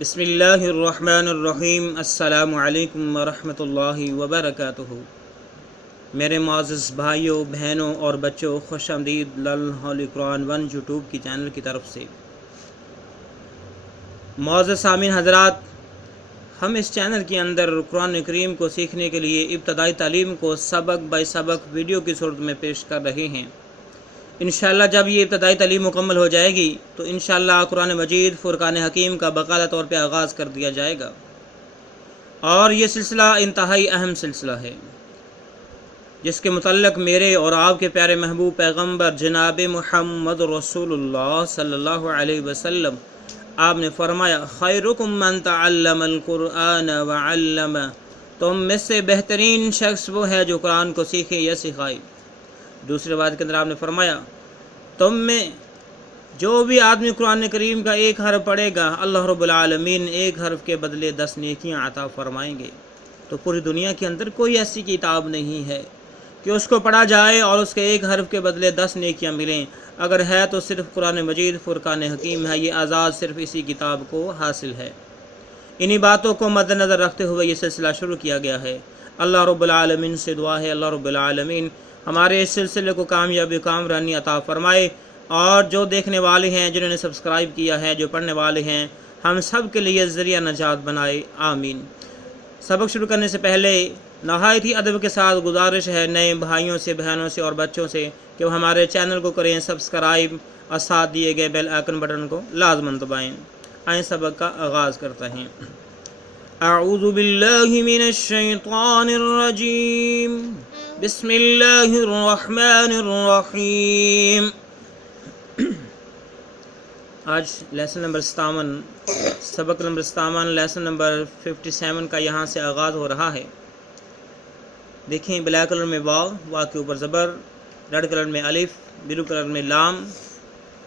بسم اللہ الرحمن الرحیم۔ السلام علیکم ورحمۃ اللہ وبرکاتہ۔ میرے معزز بھائیوں، بہنوں اور بچوں، خوش آمدید لرن ہولی قرآن 1 یوٹیوب کی چینل کی طرف سے۔ معزز سامعین حضرات، ہم اس چینل کے اندر قرآن کریم کو سیکھنے کے لیے ابتدائی تعلیم کو سبق بائی سبق ویڈیو کی صورت میں پیش کر رہے ہیں۔ انشاءاللہ جب یہ ابتدائی تعلیم مکمل ہو جائے گی تو انشاءاللہ قرآن مجید فرقان حکیم کا باقاعدہ طور پہ آغاز کر دیا جائے گا، اور یہ سلسلہ انتہائی اہم سلسلہ ہے جس کے متعلق میرے اور آپ کے پیارے محبوب پیغمبر جناب محمد رسول اللہ صلی اللہ علیہ وسلم آپ نے فرمایا، خیرکم من تعلم القرآن وعلم، تم میں سے بہترین شخص وہ ہے جو قرآن کو سیکھے یا سکھائے۔ دوسرے بات کے اندر آپ نے فرمایا، تم میں جو بھی آدمی قرآن کریم کا ایک حرف پڑھے گا، اللہ رب العالمین ایک حرف کے بدلے 10 نیکیاں عطا فرمائیں گے۔ تو پوری دنیا کے اندر کوئی ایسی کتاب نہیں ہے کہ اس کو پڑھا جائے اور اس کے ایک حرف کے بدلے 10 نیکیاں ملیں۔ اگر ہے تو صرف قرآن مجید فرقان حکیم ہے، یہ اعزاز صرف اسی کتاب کو حاصل ہے۔ انہی باتوں کو مد نظر رکھتے ہوئے یہ سلسلہ شروع کیا گیا ہے۔ اللہ رب العالمین سے دعا ہے، اللہ رب العالمین ہمارے اس سلسلے کو کامیابی کامرانی عطا فرمائے، اور جو دیکھنے والے ہیں، جنہوں نے سبسکرائب کیا ہے، جو پڑھنے والے ہیں، ہم سب کے لیے ذریعہ نجات بنائے، آمین۔ سبق شروع کرنے سے پہلے نہایت ہی ادب کے ساتھ گزارش ہے نئے بھائیوں سے، بہنوں سے اور بچوں سے کہ وہ ہمارے چینل کو کریں سبسکرائب، اور ساتھ دیے گئے بیل آئکن بٹن کو لازماً دبائیں۔ آئیں سبق کا آغاز کرتے ہیں۔ اعوذ باللہ من الشیطان الرجیم، بسم اللہ الرحمن الرحیم۔ آج لیسن نمبر 57، سبق نمبر 57، لیسن نمبر 57 کا یہاں سے آغاز ہو رہا ہے۔ دیکھیں، بلیک کلر میں واو کے اوپر زبر، ریڈ کلر میں الف، بلو کلر میں لام،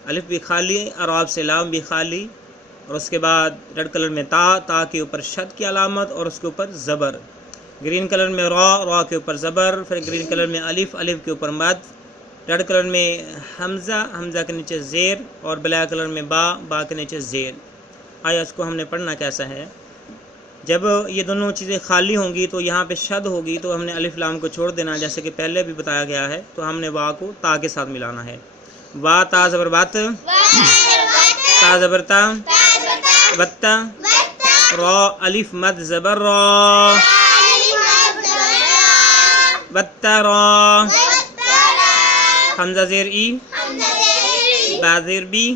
الف بھی خالی اور آپ سے لام بھی خالی، اور اس کے بعد ریڈ کلر میں تا کے اوپر شد کی علامت اور اس کے اوپر زبر، گرین کلر میں را کے اوپر زبر، پھر گرین کلر میں الف کے اوپر مد، ریڈ کلر میں حمزہ کے نیچے زیر، اور بلیک کلر میں با کے نیچے زیر۔ آیا اس کو ہم نے پڑھنا کیسا ہے؟ جب یہ دونوں چیزیں خالی ہوں گی تو یہاں پہ شد ہوگی تو ہم نے الف لام کو چھوڑ دینا، جیسے کہ پہلے بھی بتایا گیا ہے، تو ہم نے وا کو تا کے ساتھ ملانا ہے۔ وا تا زبر بت، تا زبر تا، بتا، را الف مد زبر را، بتا را، حمزہ زیر ای، با زیر بی،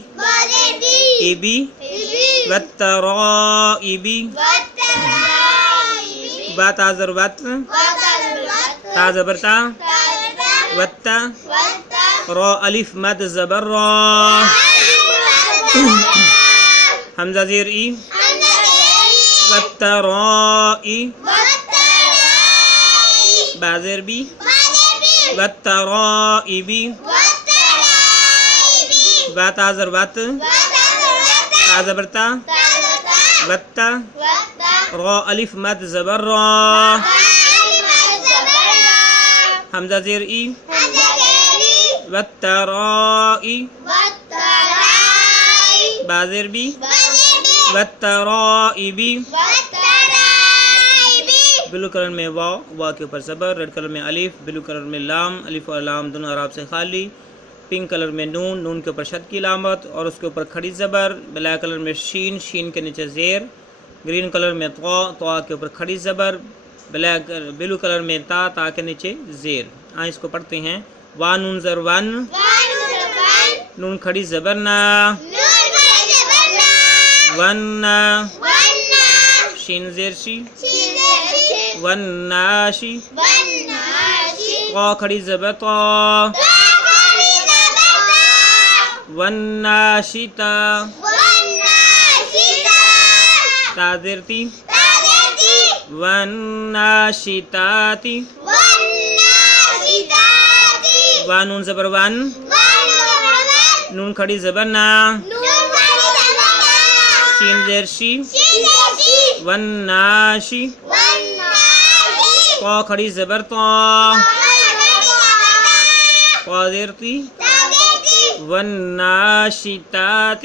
ای بی، بتا را ای بی، با تا زبر بت، تا زبر تا، بتا، را الف مد زبر را، حمزہ زیر ای، بتا را ای، با زیر بی، بتا را ای بی، با تا زبر بت، تا زبر تا، بتا، را الف مد زبر را، حمزہ زیر ای، بتا را ای، با زیر بی، بتا را ای بی، بلو کلر میں وا کے اوپر زبر، ریڈ کلر میں الف، بلو کلر میں لام، الف اور لام دونوں عرب سے خالی، پنک کلر میں نون کے اوپر شد کی علامت اور اس کے اوپر کھڑی زبر، بلیک کلر میں شین کے نیچے زیر، گرین کلر میں طوا کے اوپر کھڑی زبر، بلو کلر میں تا کے نیچے زیر۔ آئیں اس کو پڑھتے ہیں۔ وا نون زر ون، نون کھڑی زبر نا، ون نا، شین زیر شی، ون ناشی، طا کھڑی زبر طا، ون ناشتا، تا زیر تی، ون ناشتاتی، وا نون زبر ون، نون کھڑی زبر نا، شین زیر شی، ون ناشی، طا کھڑی زبر طا، طا زیر تی، والناشطات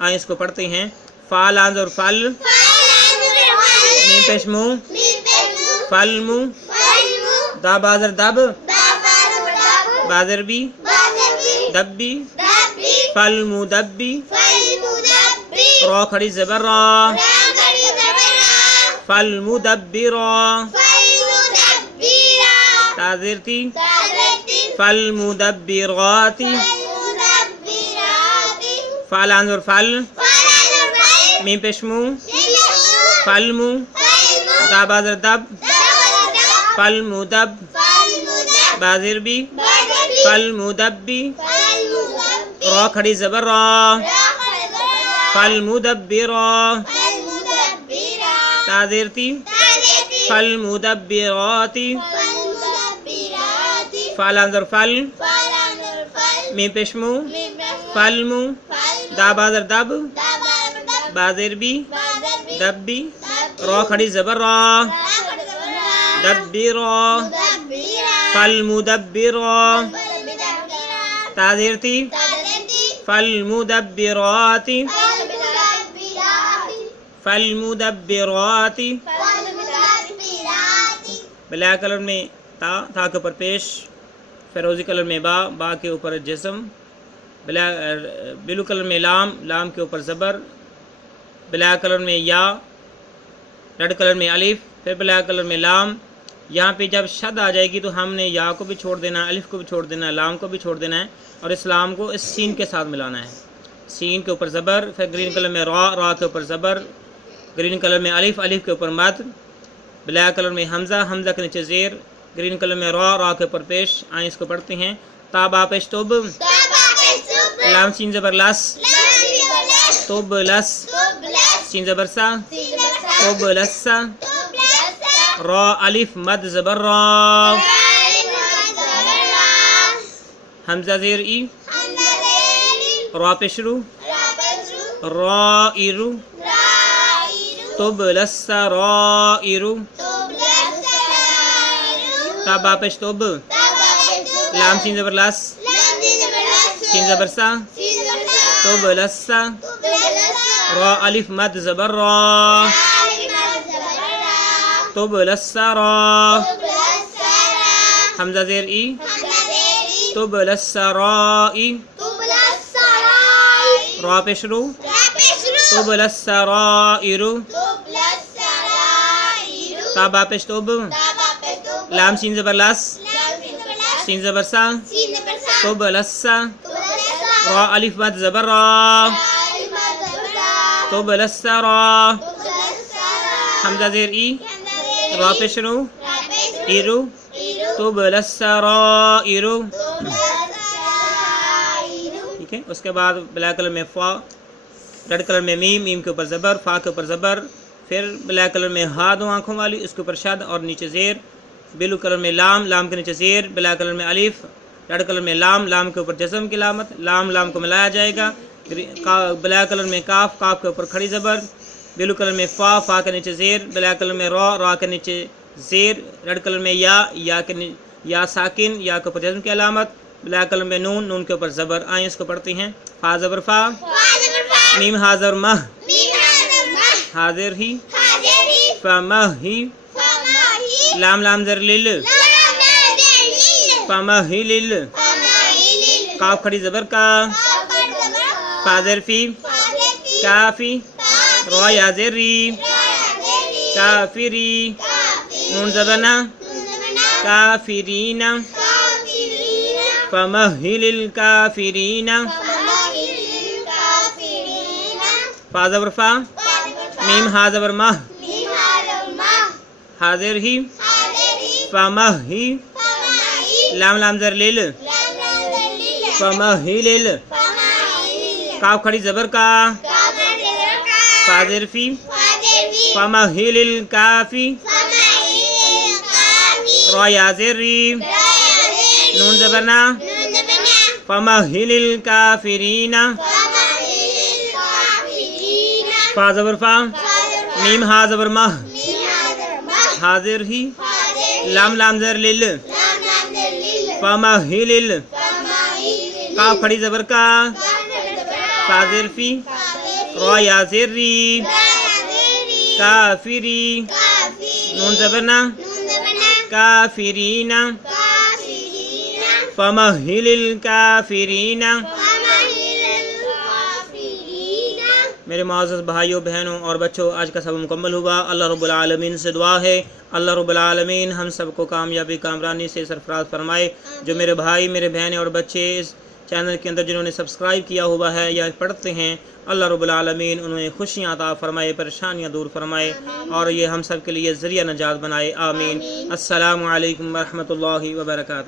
آئیں اس کو پڑھتے ہیں. فا لام زبر فل، میم پیش مو، فل مو، دا بازر دب، بازر بی، دبی، فل مو دبی، را کھڑی زبر را، فل مو دبی را، تازر تی، فل مو دبی راتی، فا لام زبر فل، میم پیش مو، فل مو، دا بازر دب، فل مو دب، بازر بی، فل مو دبی، را کھڑی زبر را، فل مو دبی را، تازر تی، فل مو دبی راتی، فا لام زبر فل، میم پیش مو، فل مو، دا بازر دب، بازر بی، دبی، را کھڑی زبر را، دبی را، فل مو دبی را، تازر تی، فل مو دبی راتی، فل مو دبی راتی. بلیک کلر میں تا کے اوپر پیش، فیروزی کلر میں با کے اوپر جسم، بلو کلر میں لام کے اوپر زبر، بلیک کلر میں یا، ریڈ کلر میں الف، پھر بلیک کلر میں لام. یہاں پہ جب شد آ جائے گی تو ہم نے یا کو بھی چھوڑ دینا ہے، الف کو بھی چھوڑ دینا ہے، لام کو بھی چھوڑ دینا ہے، اور اس لام کو اس سین کے ساتھ ملانا ہے. سین کے اوپر زبر، پھر گرین کلر میں را کے اوپر زبر، گرین کلر میں الف کے اوپر مد، بلیک کلر میں حمزہ کے نیچے زیر، گرین کلر میں را کے اوپر پیش. آئیں اس کو پڑھتے ہیں. تا با پیش توب، لام سین زبر لس، توب لس، سین زبر سا، توب لسا، را الف مد زبر را، حمزہ زیر ای، را پیش رو، را ایرو، توب لسا را ایرو، تا با پیش توب، لام سین زبر لس، سین زبر سا، توب لسا، را الف مد زبر را، توب لسا را، حمزہ زیر ای، توب لسا را ای، را پیش رو، توب لسا را ایرو، تا با پیش توب، لام سین زبر لس، سین زبر سا، توب لسا، را الف مد زبر را، توب لسا را، حمزہ زیر ای، را پیش رو، ایرو، توب لسا را ایرو. ٹھیک ہے. اس کے بعد بلیک کلر میں فا، ریڈ کلر میں میم کے اوپر زبر، فا کے اوپر زبر، پھر بلیک کلر میں ہا دو آنکھوں والی، اس کے اوپر شد اور نیچے زیر، بلو کلر میں لام کے نیچے زیر، بلیک کلر میں الف، ریڈ کلر میں لام کے اوپر جسم کی علامت، لام کو ملایا جائے گا. بلیک کلر میں کاف کے اوپر کھڑی زبر، بلو کلر میں فا کے نیچے زیر، بلیک کلر میں را کے نیچے زیر، ریڈ کلر میں یا ساکن، یا کے اوپر جسم کی علامت، بلیک کلر میں نون کے اوپر زبر. آئیں اس کو پڑھتے ہیں. فا زبر فا، میم ہا زبر مہ، حاضر ہی، فمہ ہی، لام زر لل، فمہ ہی لل، کاف کھڑی زبر کا، فا زر فی، کافی، را یا زر ری، کافری، نون زبنا، کافرین، فمہل الکافرین، فا زبر فا، میم ہا زبر مہ، حاضر ہی، فمہ ہی، لام زر لل، فمہل، کاف کھڑی زبر کا، فا زر فی، فمہل الکافی، را یا زر ری، نون زبرنا، فمہل الکافرین، فا زبر فا، میم ہا زبر مہ، حاضر ہی، لام زر لل، فمہل، کاف کھڑی زبر کا، فا زر فی، را یا زری کافری نون زبرنا کافرین فمہل الکافرین. میرے معزز بھائیوں بہنوں اور بچوں، آج کا سبق مکمل ہوا. اللہ رب العالمین سے دعا ہے اللہ رب العالمین ہم سب کو کامیابی کامرانی سے سرفراز فرمائے. جو میرے بھائی میرے بہنیں اور بچے اس چینل کے اندر جنہوں نے سبسکرائب کیا ہوا ہے یا پڑھتے ہیں، اللہ رب العالمین انہیں خوشیاں عطا فرمائے، پریشانیاں دور فرمائے اور یہ ہم سب کے لیے ذریعہ نجات بنائے. آمین. السلام علیکم ورحمۃ اللہ وبرکاتہ.